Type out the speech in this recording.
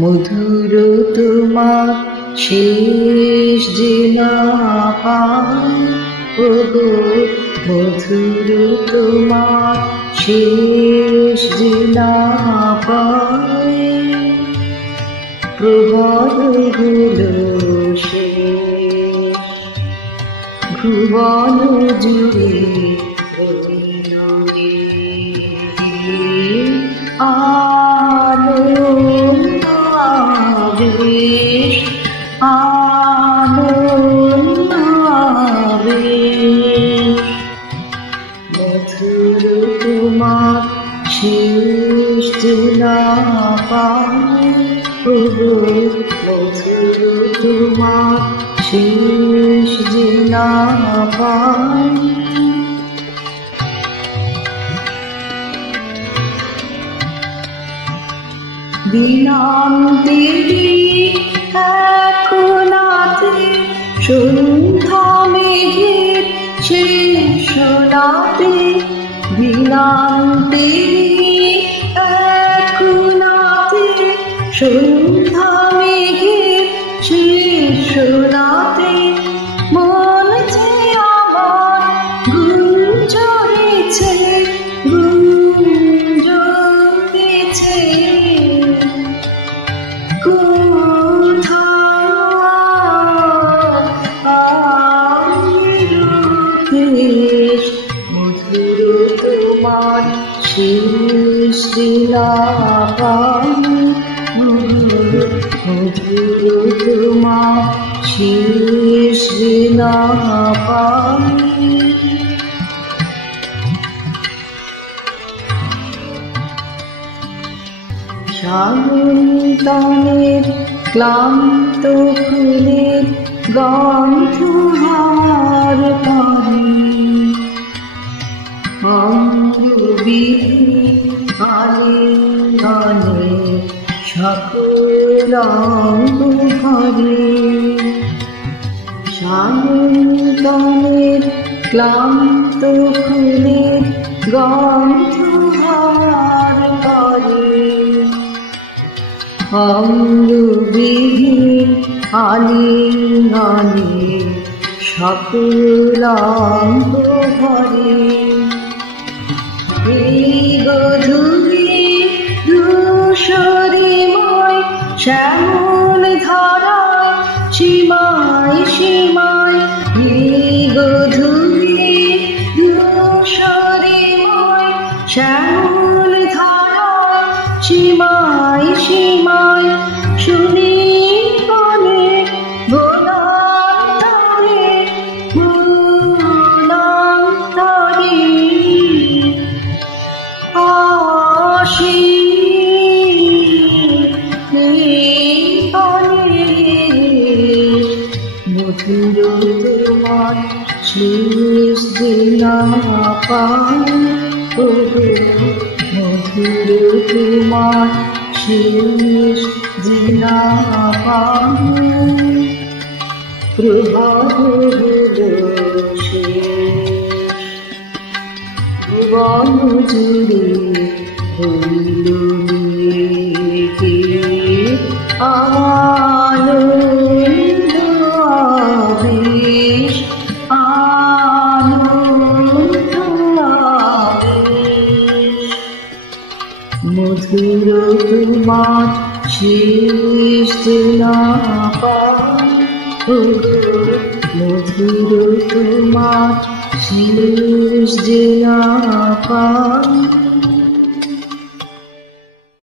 মধুর তোমার শেষ যে না পাই, ওগো মধুর তোমার শেষ যে না পাই, প্রভাত গুলো শেষ ভুবন জুড়ে আনন্দ আবেশ, আনন্দ আবেশ। মধুর তোমার শেষ যে না পাই, ওগো মধুর তোমার শেষ যে না পাই। দিনান্তেরি একুনাতে সন্ধ্যা মেঘের শেষ রাতে, দিনান্তেরি একুনাতে সন্ধ্যা মেঘের শেষ রাতে, মন যে আমার গুঞ্জরিছে গুঞ্জরিছে, মধুর তোমার শেষ যে না পাই, মধুর তোমার শেষ যে না পাই। সায়ন্তনের ক্লান্ত ফুলের গন্ধহার পাই, অঙ্গবিহীন আলিঙ্গনে সকল অঙ্গ ভরে। সায়ন্তনের ক্লান্ত ফুলের গন্ধহার পাই, অঙ্গবিহীন আলিঙ্গনে সকল অঙ্গ ভরে। এই গধূলি ধূসরিময় শ্যামল ধারায় সীমায় সীমায়, এই গধূলি ধূসরিময় শ্যামল ধারায় সীমায় সীমায়, শুনি কানে ভোলান্তরে ভোলান্তরে আসি মধুর তোমার শেষ যে না পাই, মধুর তোমার শেষ যে না পাই, প্রভাত হলো শেষ ভুবন জুড়ে হইল কে আনন্দ আবেশ, আনন্দ আবেশ। মধুর তোমার শেষ যে না পাই, মধুর তোমার শেষ যে না পাই।